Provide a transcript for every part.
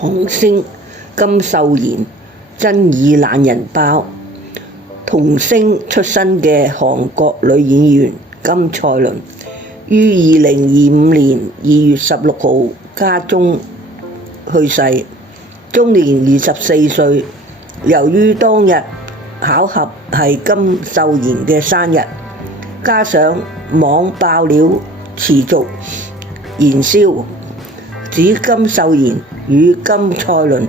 韓星金秀賢爭議懶人包，童星出身嘅韓國女演員金賽綸於2025年2月16號家中去世，終年24歲。由於當日巧合係金秀賢嘅生日，加上網爆料持續燃燒，指金秀賢與金賽綸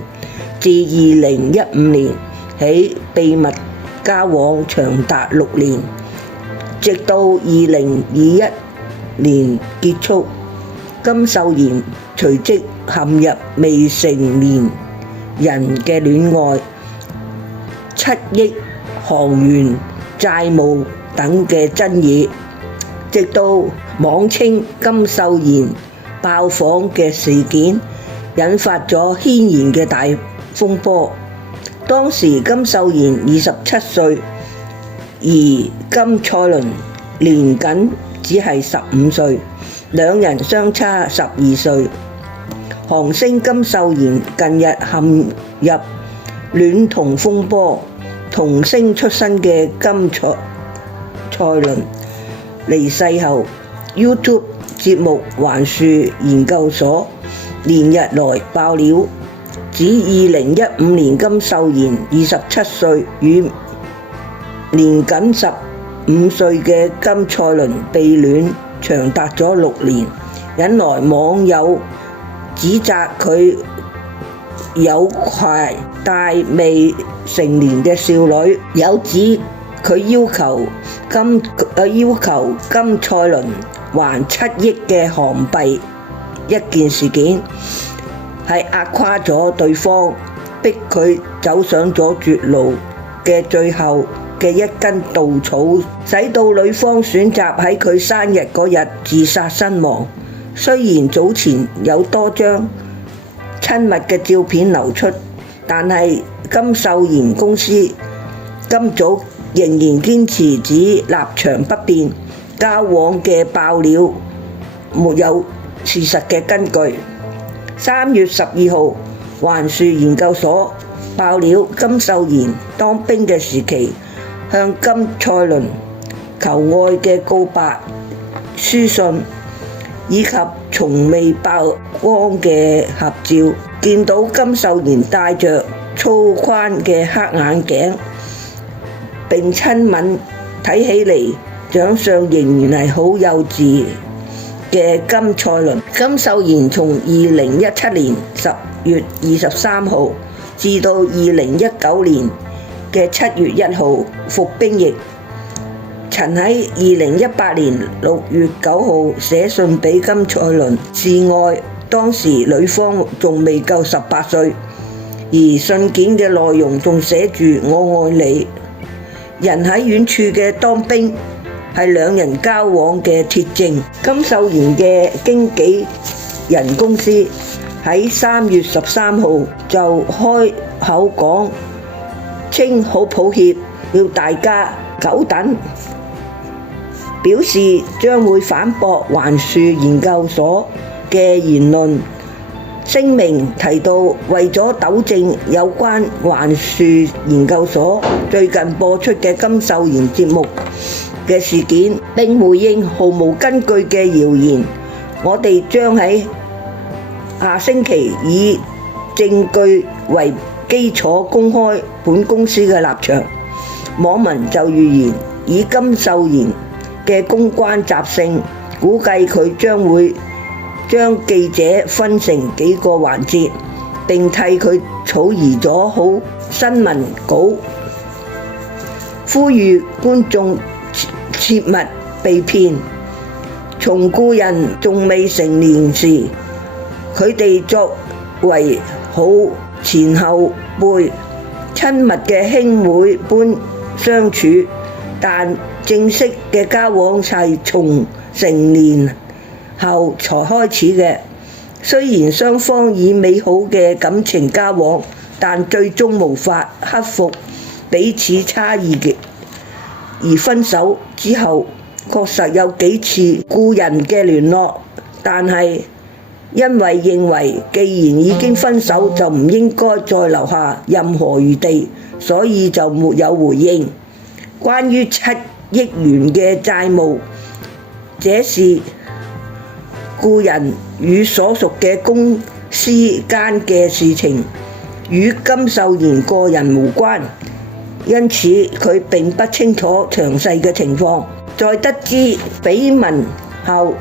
自2015年起秘密交往長達6年，直到2021年結束。金秀賢隨即陷入未成年人嘅戀愛、7億韓元債務等嘅爭議，直到網稱金秀賢爆房嘅事件，引發咗軒然嘅大風波。當時金秀賢27歲，而金賽綸年僅只係15歲，兩人相差12歲。韓星金秀賢近日陷入戀童風波，童星出身嘅金賽綸離世後，YouTube 節目環樹研究所連日來爆料，指2015年金秀賢27歲與年僅15歲嘅金賽綸被戀長達咗6年，引來網友指責佢有攜帶未成年嘅少女，有指佢要求金賽綸還7億嘅韓幣一件事件，係壓垮咗對方，逼佢走上咗絕路嘅最後嘅一根稻草，使到女方選擇喺佢生日嗰日自殺身亡。雖然早前有多張親密嘅照片流出，但係金秀賢公司今早仍然堅持指立場不變，交往嘅爆料沒有事實嘅根據。3月12號，環樹研究所爆料金秀賢當兵嘅時期向金賽綸求愛嘅告白書信，以及從未曝光嘅合照，見到金秀賢戴着粗框嘅黑眼鏡並親吻，睇起嚟長相仍然係好幼稚嘅金賽綸。金秀賢從2017年10月23號至到2019年嘅7月1號服兵役，曾喺2018年6月9號寫信俾金賽綸示愛，當時女方仲未夠18歲，而信件嘅內容仲寫住我愛你。人喺遠處嘅當兵係兩人交往嘅鐵證。金秀賢嘅經紀人公司喺3月13號就開口講，稱好抱歉要大家久等，表示將會反駁環樹研究所嘅言論。聲明提到，為咗糾正有關環樹研究所最近播出嘅金秀賢節目嘅事件，並回應毫無根據嘅謠言，我哋將喺下星期以證據為基礎公開本公司嘅立場。網民就預言，以金秀賢嘅公關習性，估計佢將會將記者分成幾個環節，並替佢草擬咗好新聞稿，呼籲觀眾切勿被騙。從故人仲未成年時，佢哋作為好前後輩親密嘅兄妹般相處，但正式嘅交往係從成年後才開始嘅。雖然雙方以美好嘅感情交往，但最終無法克服彼此差異嘅，而分手之後確實有幾次故人嘅聯絡，但係因為認為既然已經分手，就唔應該再留下任何餘地，所以就沒有回應。關於7億元嘅債務，這是故人與所屬嘅公司間嘅事情，與金秀賢個人無關，因此佢並不清楚詳細嘅情況。在得知緋聞後，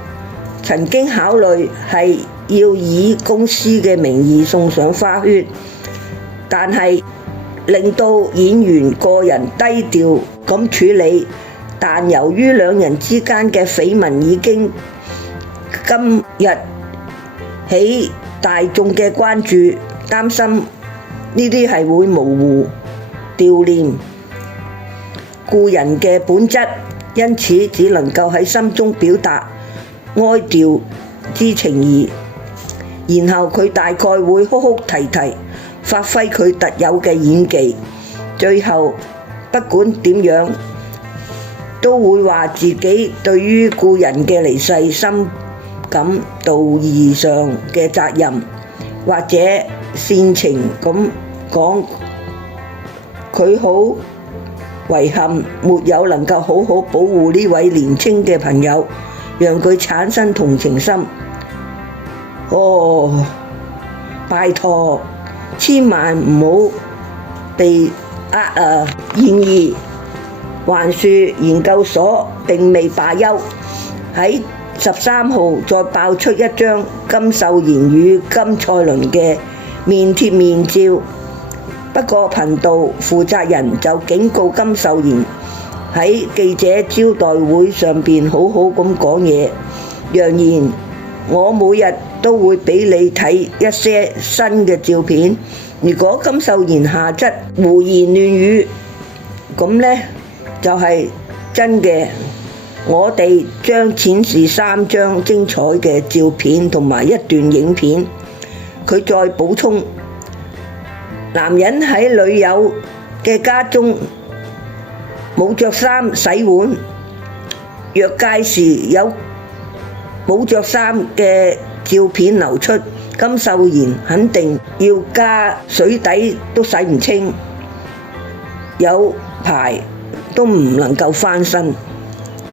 曾經考慮係要以公司嘅名義送上花圈，但係令到演員個人低調咁處理。但由於兩人之間嘅緋聞已經今日起大眾嘅關注，擔心呢啲係會模糊悼念故人嘅本質，因此只能夠喺心中表達哀悼之情誼。然後佢大概會哭哭啼啼，發揮佢特有嘅演技，最後不管點樣都會話自己對於故人嘅離世深感道義上嘅責任，或者煽情咁講，佢好遺憾沒有能夠好好保護呢位年輕嘅朋友，讓佢產生同情心。拜託，千萬唔好被呃啊！然而還說研究所並未罷休，喺13號再爆出一張金秀賢與金蔡倫嘅面貼面照。不過頻道負責人就警告金秀賢喺記者招待會上邊好好咁講嘢，揚言我每日都會俾你睇一些新嘅照片。如果金秀賢下則胡言亂語，咁呢就係真嘅。我哋將展示3張精彩嘅照片同埋一段影片。佢再補充，男人喺女友嘅家中冇着衫洗碗，若屆時有冇着衫嘅照片流出，金秀賢肯定要加水底都洗唔清，有排都唔能夠翻身。